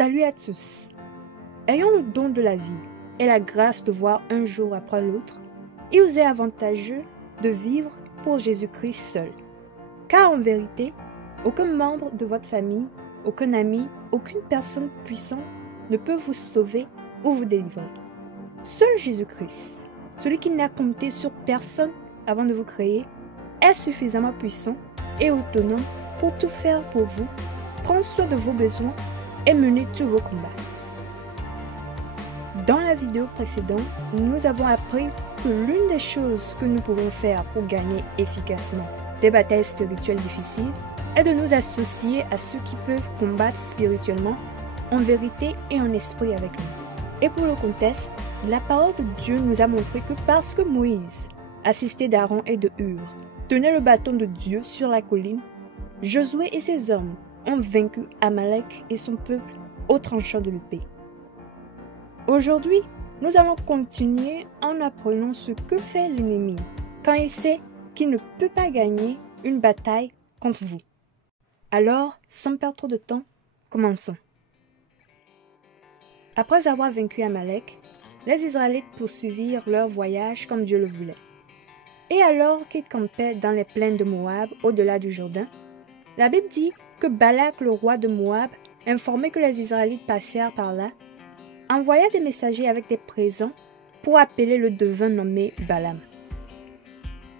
Salut à tous. Ayant le don de la vie et la grâce de voir un jour après l'autre, il vous est avantageux de vivre pour Jésus-Christ seul. Car en vérité, aucun membre de votre famille, aucun ami, aucune personne puissante ne peut vous sauver ou vous délivrer. Seul Jésus-Christ, celui qui n'a compté sur personne avant de vous créer, est suffisamment puissant et autonome pour tout faire pour vous, prendre soin de vos besoins et mener tous vos combats. Dans la vidéo précédente, nous avons appris que l'une des choses que nous pouvons faire pour gagner efficacement des batailles spirituelles difficiles est de nous associer à ceux qui peuvent combattre spirituellement, en vérité et en esprit avec nous. Et pour le contexte, la parole de Dieu nous a montré que parce que Moïse, assisté d'Aaron et de Hur, tenait le bâton de Dieu sur la colline, Josué et ses hommes ont vaincu Amalek et son peuple au tranchant de l'épée. Aujourd'hui, nous allons continuer en apprenant ce que fait l'ennemi quand il sait qu'il ne peut pas gagner une bataille contre vous. Alors, sans perdre trop de temps, commençons. Après avoir vaincu Amalek, les Israélites poursuivirent leur voyage comme Dieu le voulait. Et alors qu'ils campaient dans les plaines de Moab, au-delà du Jourdain, la Bible dit que Balak, le roi de Moab, informé que les Israélites passèrent par là, envoya des messagers avec des présents pour appeler le devin nommé Balaam.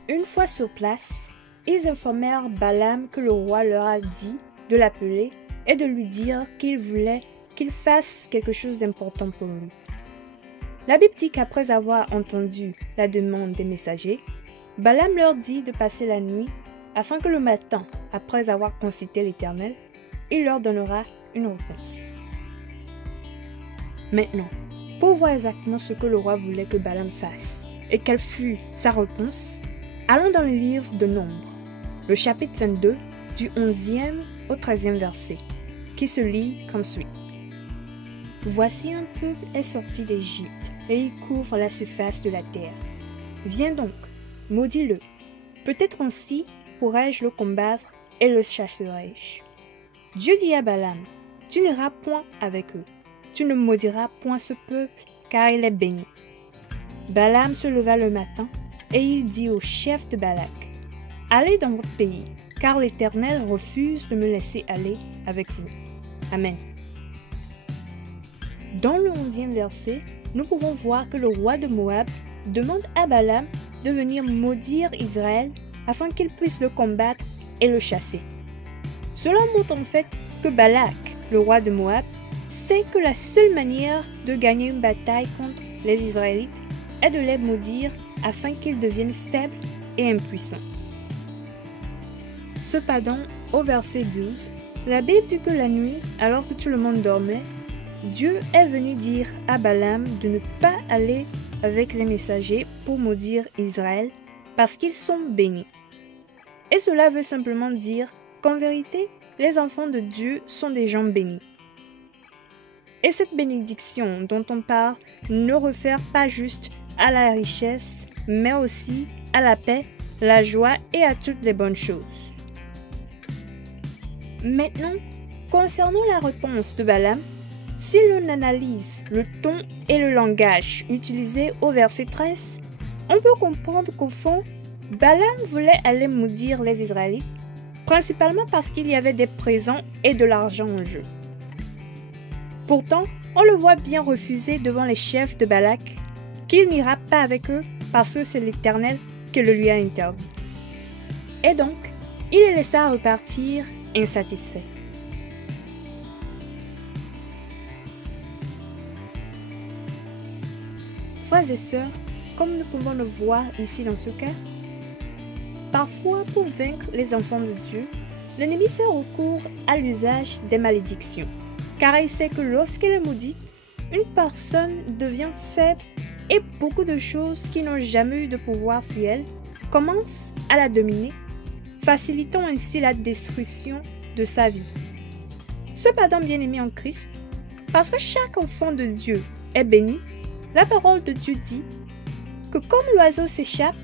Une fois sur place, ils informèrent Balaam que le roi leur a dit de l'appeler et de lui dire qu'il voulait qu'il fasse quelque chose d'important pour lui. La Bible dit qu'après avoir entendu la demande des messagers, Balaam leur dit de passer la nuit afin que le matin, après avoir consulté l'Éternel, il leur donnera une réponse. Maintenant, pour voir exactement ce que le roi voulait que Balaam fasse et quelle fut sa réponse, allons dans le livre de Nombres, le chapitre 22, du 11e au 13e verset, qui se lit comme suit. « Voici un peuple est sorti d'Égypte, et il couvre la surface de la terre. Viens donc, maudis-le. Peut-être ainsi pourrais-je le combattre et le chasserai-je. » Dieu dit à Balaam, « Tu n'iras point avec eux. Tu ne maudiras point ce peuple, car il est béni. » Balaam se leva le matin, et il dit au chef de Balak, « Allez dans votre pays, car l'Éternel refuse de me laisser aller avec vous. » Amen. Dans le 11e verset, nous pouvons voir que le roi de Moab demande à Balaam de venir maudire Israël afin qu'il puisse le combattre et le chasser. Cela montre en fait que Balak, le roi de Moab, sait que la seule manière de gagner une bataille contre les Israélites est de les maudire afin qu'ils deviennent faibles et impuissants. Cependant, au verset 12, la Bible dit que la nuit, alors que tout le monde dormait, Dieu est venu dire à Balaam de ne pas aller avec les messagers pour maudire Israël parce qu'ils sont bénis. Et cela veut simplement dire qu'en vérité, les enfants de Dieu sont des gens bénis. Et cette bénédiction dont on parle ne réfère pas juste à la richesse, mais aussi à la paix, la joie et à toutes les bonnes choses. Maintenant, concernant la réponse de Balaam, si l'on analyse le ton et le langage utilisés au verset 13, on peut comprendre qu'au fond, Balaam voulait aller maudire les Israélites, principalement parce qu'il y avait des présents et de l'argent en jeu. Pourtant, on le voit bien refuser devant les chefs de Balak qu'il n'ira pas avec eux parce que c'est l'Éternel qui le lui a interdit. Et donc, il les laissa repartir insatisfait. Frères et sœurs, comme nous pouvons le voir ici dans ce cas, parfois pour vaincre les enfants de Dieu, l'ennemi fait recours à l'usage des malédictions, car il sait que lorsqu'elle est maudite, une personne devient faible et beaucoup de choses qui n'ont jamais eu de pouvoir sur elle commencent à la dominer, facilitant ainsi la destruction de sa vie. Cependant, bien-aimés en Christ, parce que chaque enfant de Dieu est béni, la parole de Dieu dit que comme l'oiseau s'échappe,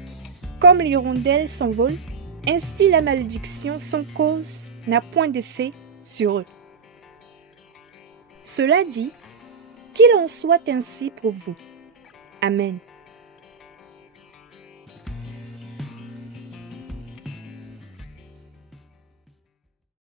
comme l'hirondelle s'envole, ainsi la malédiction sans cause n'a point d'effet sur eux. Cela dit, qu'il en soit ainsi pour vous. Amen.